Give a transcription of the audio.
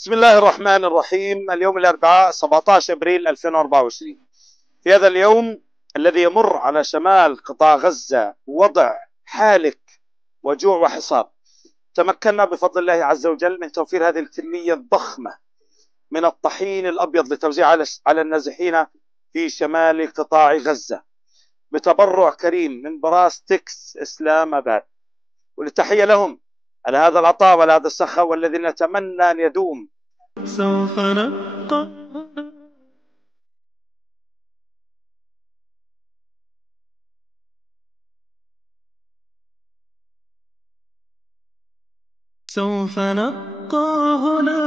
بسم الله الرحمن الرحيم. اليوم الأربعاء 17 أبريل 2024. في هذا اليوم الذي يمر على شمال قطاع غزة وضع حالك وجوع وحصار، تمكنا بفضل الله عز وجل من توفير هذه الكمية الضخمة من الطحين الأبيض لتوزيع على النازحين في شمال قطاع غزة بتبرع كريم من براستكس إسلام آباد، وللتحية لهم على هذا العطاء وعلى هذا السخاء والذي نتمنى أن يدوم. سوف نبقى سوف نبقى هنا